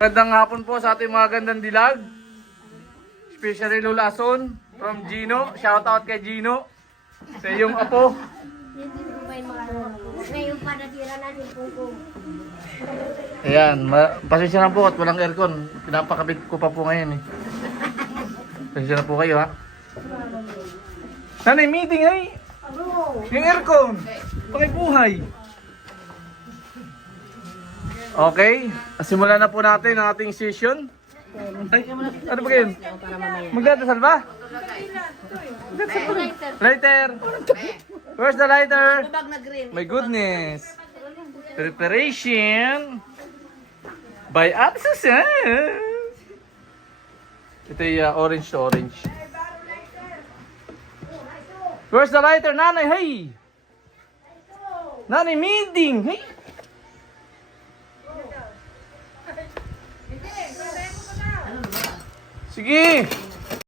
Magandang hapon po sa ating mga gandang dilag. Especially Lola Ason from Gino. Shout out kay Gino. Sa iyong apo. Ngayon pa natira natin pungkong. Ayan, pasensya na po at walang aircon. Pinapakabit ko pa po ngayon eh. Pasensya na po kayo ha. Nanay, meeting ay! Yung aircon! Pakibuhay! Okay, simulan na po natin ang ating session. Ay, ano ba yun? Magdadasal ba? Lighter! Where's the lighter? My goodness! Preparation by Ate Susan! Ito yung orange to orange. Where's the lighter? Nanay, hey! Nanay, meeting! Hey! Sige!